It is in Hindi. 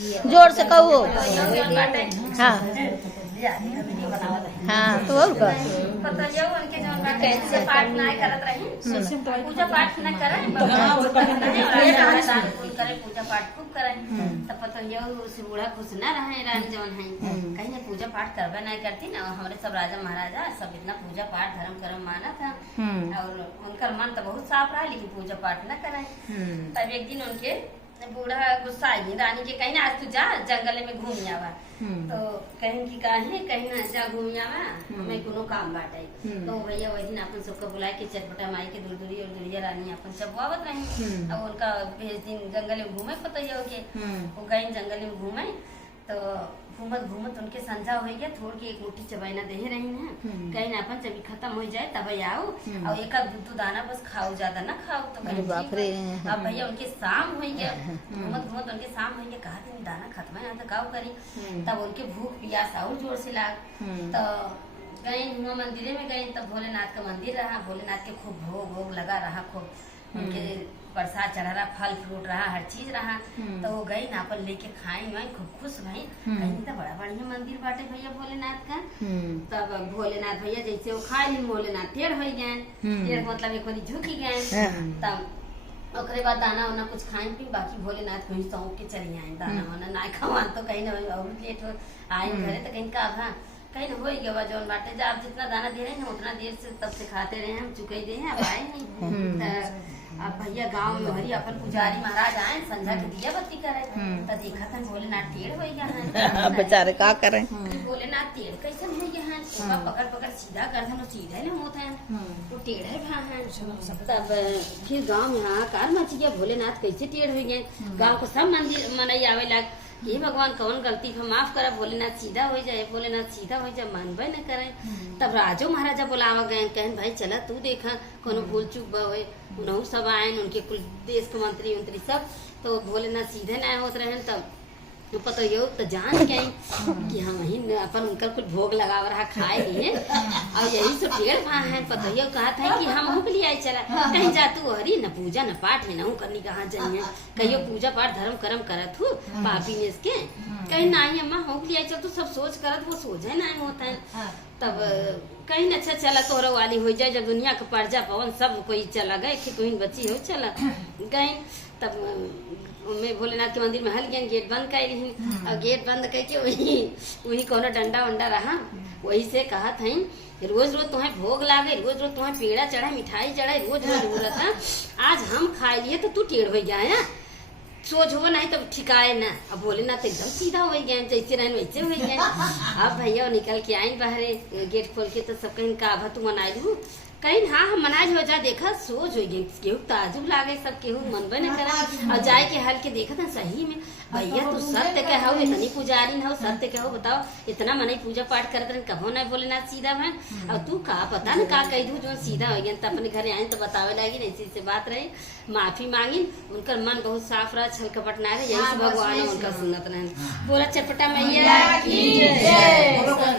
जोर से कहो। हाँ हाँ तो और का बताइयो उनके जो कैसे पाठ ना करत रही पूजा पाठ न करे दान पुण्य करे पूजा पाठ खूब करे तब बताइयो उस बूढ़ा खुश न रहे रानी जवन है कहीं ने पूजा पाठ करबे नहीं करती ना हमारे सब राजा महाराजा सब इतना पूजा पाठ धर्म कर्म माना था और उनका मन तो बहुत साफ रहा लेकिन पूजा पाठ न करे। तब एक दिन उनके बूढ़ा गुस्सा आई रानी के कहीं ना आज तू जा जंगल में घूम आवा तो कहीं की कहीं ना जा घूम आवा हमें कोनो काम बाटे तो भैया वही दिन अपन सबको बुलाए के चटपटा माई के दूरदूरी और दुरिया रानी अपन चबुआवत रही अब उनका भेज दिन जंगल में घूमे पता के वो गए जंगल में घूमे तो घूमत घूमत उनके संझा हो गया थोड़ के एक रोटी चबाइना दे रही है कहीं अपन जब खत्म हो जाए तब आओ और एक दूध दाना बस खाओ ज्यादा ना खाओ तो बाप रे। अब भैया उनके शाम हो गया घूमत घूमत उनके शाम हो गया कहा थे दाना खत्म है तो गाँव करी तब उनके भूख प्यास और जोर से लाग तो गए मंदिर में गए तब भोलेनाथ का मंदिर रहा भोलेनाथ के खूब भोग भोग लगा रहा खूब उनके प्रसाद चढ़ा रहा फल फ्रूट रहा हर चीज रहा तो वो गई ना अपन लेके खाई वाई खूब खुश भाई कहीं तो बड़ा बढ़िया मंदिर बाटे भैया भोलेनाथ का। तब भोलेनाथ भैया जैसे वो खाए ली भोलेनाथ टेढ़ हो गए टेढ़ मतलब एक बारी झुकी गए तब ओकरे बाद दाना वाना कुछ खाए पी बाकी भोलेनाथ कहीं सौंप के चली आए दाना वाना ना खावा तो कहीं ना और लेट हो आए घरे तो कहीं का कहीं ना हो गया जौन बाटे जब आप जितना दाना दे रहे हैं उतना देर से तब से खाते रहे हम चुके दे हैं अब आए नहीं अब भैया गांव में हरी अपन पुजारी महाराज आए संझा के दिया बत्ती करे तो देखा था भोलेनाथ टेढ़ हो गया है बेचारे का करें भोलेनाथ टेढ़ कैसे हो गया है पकड़ पकड़ सीधा कर दो सीधा नहीं होता है वो टेढ़े भा है तब फिर गांव में हाहाकार मच गया भोलेनाथ कैसे टेढ़ हो गए गांव को सब मंदिर मनाई आवे लग ये भगवान कौन गलती को माफ करा भोलेनाथ सीधा हो जाए भोलेनाथ सीधा हो जाए मानबे न करे तब राजो महाराजा बुलावा गए कहन भाई चला तू देखा कोनो भूल चूक हुए उन्हों सब आए उनके कुल देश के मंत्री उंत्री सब तो भोलेनाथ सीधे न होते रहे तब पता यो तो जान गए कि हम ही अपन उनका कुछ भोग लगा रहा खाए लिए और यही सब पेड़ वहाँ है पता यो कहा था कि हम के लिए आए चला कहीं जा तू हरी न पूजा न पाठ है न करनी कहाँ जाइए कहियो पूजा पाठ धर्म कर्म करत हूँ पापी ने इसके कहीं ना ही अम्मा हम के लिए चल तो सब सोच करत वो सोचे ना होता है तब कहीं न अच्छा चला तोहरा वाली हो जाए जब दुनिया का पर्जा पवन सब कोई चला गए कि कोई बच्ची हो चला गए तब मैं भोलेनाथ के मंदिर में हल गया गेट बंद कर रही और गेट बंद करके वही कोनो डंडा वंडा रहा वही से कहा था रोज रोज तुम्हें भोग लागे रोज रोज तुम्हें पेड़ा चढ़ाए मिठाई चढ़ाए रोज रोज जरूरत है आज हम खाए लिए तो तू टेढ़ हो गया है सोच हो नहीं तो ठिकाए ना अब भोलेनाथ एकदम सीधा हो गया जैसे रहन वैसे हो गया अब भैया निकल के आई बाहर गेट खोल के तो सब कहीं का तू मनाई लू कहीं हाँ हम मनाज हो जा देखा सोच हो गई केहू ताजुब लागे सब केहू मनबे न करा और जाए के हल के देखा था सही में भैया तू सत्य के हो इतनी पुजारी हो सत्य के हो बताओ इतना मने पूजा पाठ करते रहे कहो ना भोलेनाथ सीधा बहन और तू का पता न का कह दू जो सीधा हो गया अपने घरे आए तो बतावे लगी ऐसी से बात रही माफी मांगी उनका मन बहुत साफ रहा छल कपट ना रहे यही भगवान उनका सुनत रहे बोला चटपटा मैया